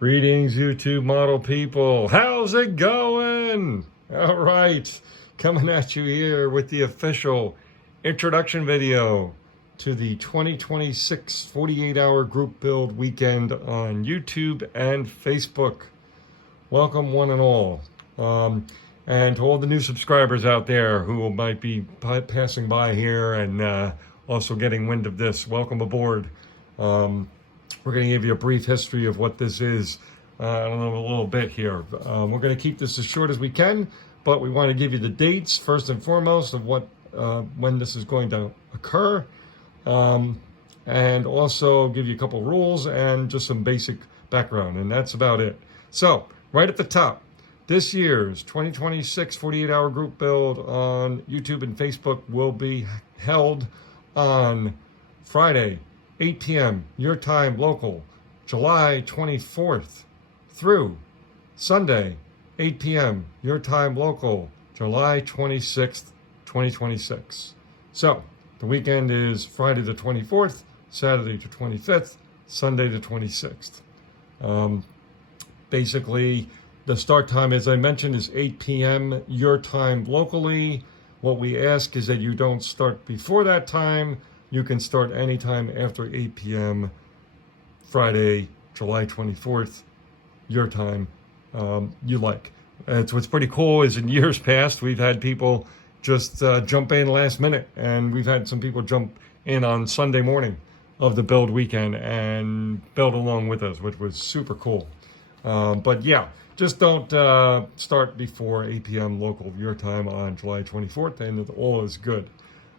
Greetings, YouTube model people. How's it going? All right, coming at you here with the official introduction video to the 2026 48-hour group build weekend on YouTube and Facebook. Welcome one and all. And to all the new subscribers out there who might be passing by here and also getting wind of this, welcome aboard. We're going to give you a brief history of what this is. I don't know, a little bit here. We're going to keep this as short as we can, but we want to give you the dates first and foremost of what when this is going to occur, and also give you a couple rules and just some basic background, and that's about it. So, right at the top, this year's 2026 48-hour group build on YouTube and Facebook will be held on Friday, 8 p.m. your time local, July 24th through Sunday, 8 p.m. your time local, July 26th, 2026. So the weekend is Friday the 24th, Saturday the 25th, Sunday the 26th. Basically, the start time, as I mentioned, is 8 p.m. your time locally. What we ask is that you don't start before that time. You can start anytime after 8 p.m. Friday, July 24th, your time you like. What's pretty cool is in years past, we've had people just jump in last minute, and we've had some people jump in on Sunday morning of the build weekend and build along with us, which was super cool. But yeah, just don't start before 8 p.m. local your time on July 24th, and all is good.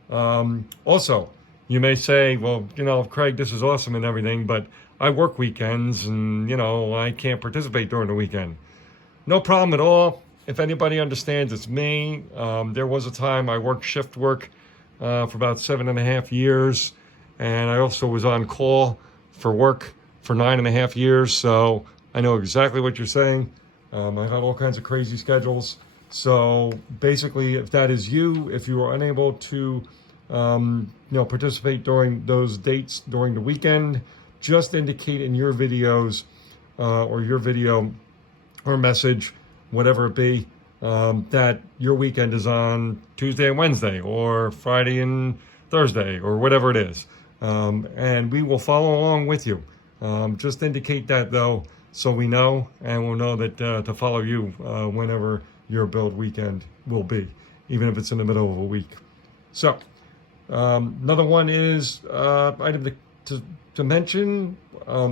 Also, you may say, well, you know, Craig, this is awesome and everything, but I work weekends and, you know, I can't participate during the weekend. No problem at all. If anybody understands, it's me. There was a time I worked shift work for about 7.5 years, and I also was on call for work for 9.5 years, so I know exactly what you're saying. I've had all kinds of crazy schedules. So basically, if that is you, if you are unable to participate during those dates during the weekend, just indicate in your videos or your video or message, whatever it be, that your weekend is on Tuesday and Wednesday or Friday and Thursday or whatever it is. And we will follow along with you. Just indicate that though, so we know, and we'll know that to follow you whenever your build weekend will be, even if it's in the middle of a week. So, another one is item to mention,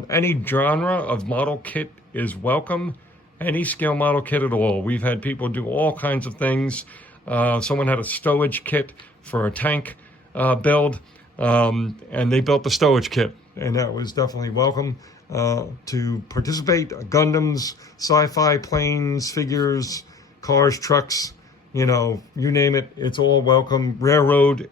any genre of model kit is welcome. Any scale model kit at all. We've had people do all kinds of things. Someone had a stowage kit for a tank build, and they built the stowage kit, and that was definitely welcome to participate. Gundams, sci-fi, planes, figures, cars, trucks, you know, you name it, it's all welcome. Railroad,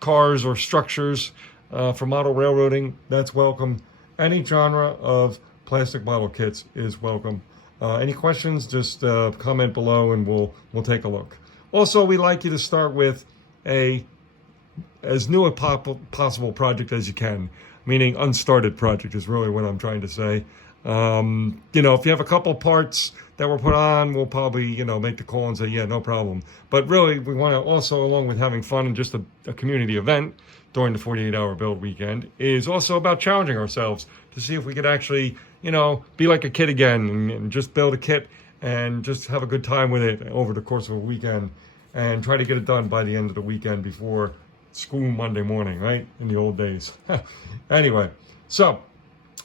cars or structures for model railroading, that's welcome. Any genre of plastic model kits is welcome. Any questions, just comment below and we'll take a look. Also, we like you to start with as new a possible project as you can, meaning unstarted project is really what I'm trying to say. If you have a couple parts that were put on, we'll probably, make the call and say, yeah, no problem. But really, we want to also, along with having fun and just a community event during the 48-hour build weekend, is also about challenging ourselves to see if we could actually, be like a kid again and just build a kit and just have a good time with it over the course of a weekend and try to get it done by the end of the weekend before school Monday morning, right? In the old days. Anyway, so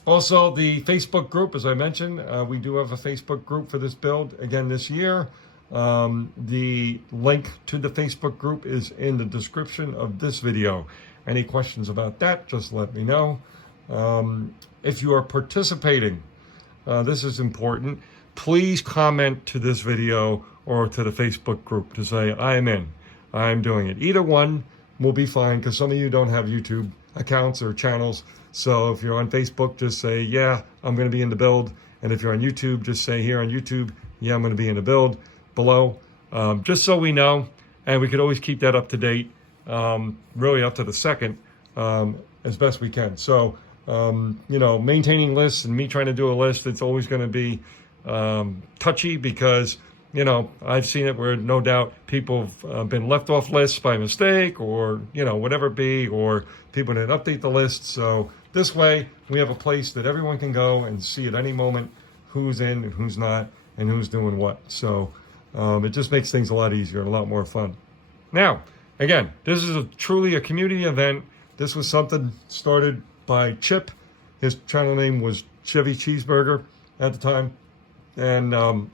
also the Facebook group, as I mentioned, we do have a Facebook group for this build again this year. The link to the Facebook group is in the description of this video. Any questions about that, just let me know. If you are participating, this is important, please comment to this video or to the Facebook group to say, I am in, I'm doing it. Either one will be fine, because some of you don't have YouTube accounts or channels. So if you're on Facebook, just say, yeah, I'm going to be in the build. And if you're on YouTube, just say here on YouTube, yeah, I'm going to be in the build below. Just so we know, and we could always keep that up to date, really up to the second, as best we can. So maintaining lists and me trying to do a list, it's always going to be touchy because, I've seen it where no doubt people have been left off lists by mistake or, whatever it be, or people didn't update the list. So this way we have a place that everyone can go and see at any moment who's in and who's not and who's doing what. So it just makes things a lot easier and a lot more fun. Now, again, this is truly a community event. This was something started by Chip. His channel name was Chevy Cheeseburger at the time. And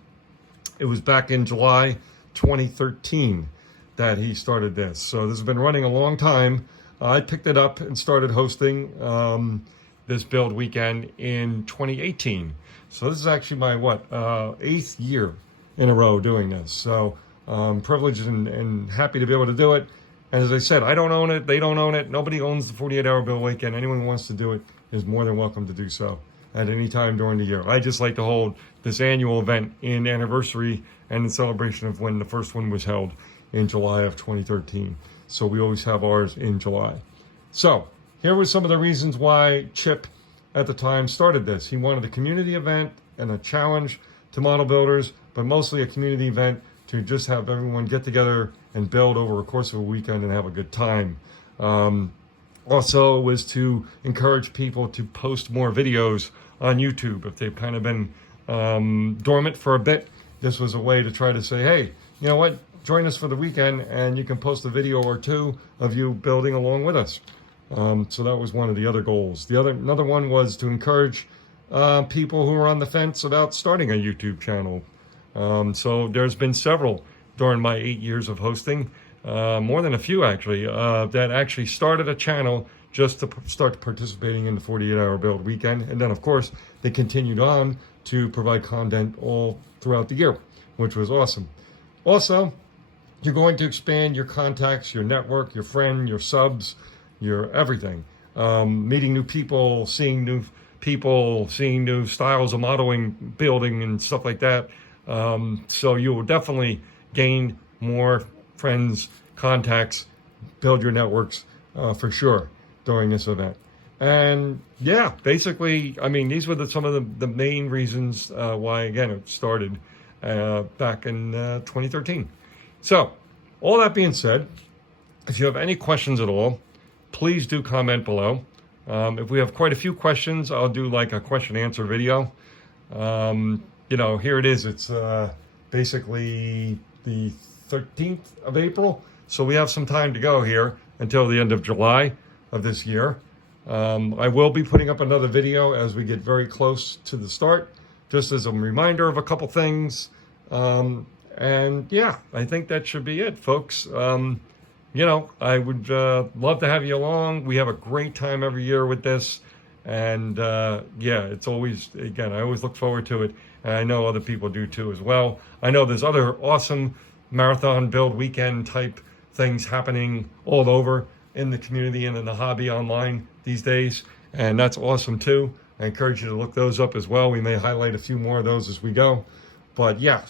it was back in July 2013 that he started this. So this has been running a long time. I picked it up and started hosting this build weekend in 2018. So this is actually my, 8th year in a row doing this. So I'm privileged and happy to be able to do it. And as I said, I don't own it. They don't own it. Nobody owns the 48-hour build weekend. Anyone who wants to do it is more than welcome to do so at any time during the year. I just like to hold this annual event in anniversary and in celebration of when the first one was held in July of 2013. So we always have ours in July. So here were some of the reasons why Chip at the time started this. He wanted a community event and a challenge to model builders, but mostly a community event to just have everyone get together and build over a course of a weekend and have a good time. Also was to encourage people to post more videos on YouTube. If they've kind of been dormant for a bit, this was a way to try to say, hey, you know what, join us for the weekend and you can post a video or two of you building along with us. So that was one of the other goals. Another one was to encourage people who are on the fence about starting a YouTube channel. So there's been several during my 8 years of hosting, more than a few actually, that actually started a channel just to start participating in the 48-hour build weekend. And then of course, they continued on to provide content all throughout the year, which was awesome. Also, you're going to expand your contacts, your network, your friend, your subs, your everything. Meeting new people, seeing new people, seeing new styles of modeling, building, and stuff like that. So you will definitely gain more friends, contacts, build your networks for sure during this event. And yeah, basically, I mean, these were some of the main reasons why, again, it started back in 2013. So all that being said, if you have any questions at all, please do comment below. If we have quite a few questions, I'll do like a question answer video. Here it is. It's basically the 13th of April. So we have some time to go here until the end of July of this year. I will be putting up another video as we get very close to the start, just as a reminder of a couple things. And yeah, I think that should be it, folks. I would love to have you along. We have a great time every year with this. And it's always, again, I always look forward to it. And I know other people do too as well. I know there's other awesome marathon build weekend type things happening all over in the community and in the hobby online these days. And that's awesome too. I encourage you to look those up as well. We may highlight a few more of those as we go. But yeah,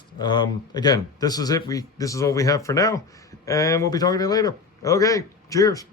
again, this is it. This is all we have for now. And we'll be talking to you later. Okay, cheers.